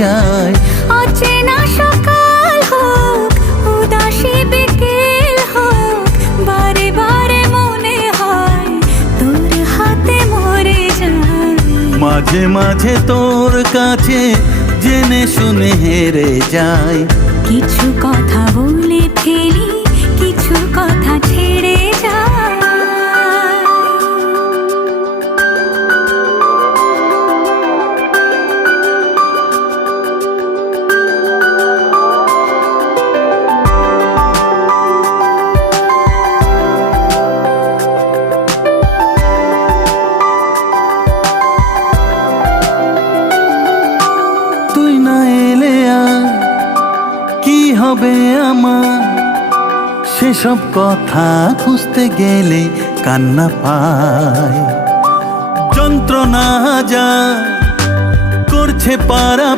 যায়। অচেনা সকাল হোক, উদাসী বিকেল হোক, বারে বারে মনে হয় তোর হাতে মরে যায়। মাঝে মাঝে তোর কাছে জেনে শুনে হেরে যায়। কিছু কথা বলে ফেলি, কিছু কথা ছেড়ে যায়। তুই না এলে আর কি হবে আমার, সেসব কথা খুঁজতে গেলে কান্না পায়। যন্ত্রণা যা করছে পারা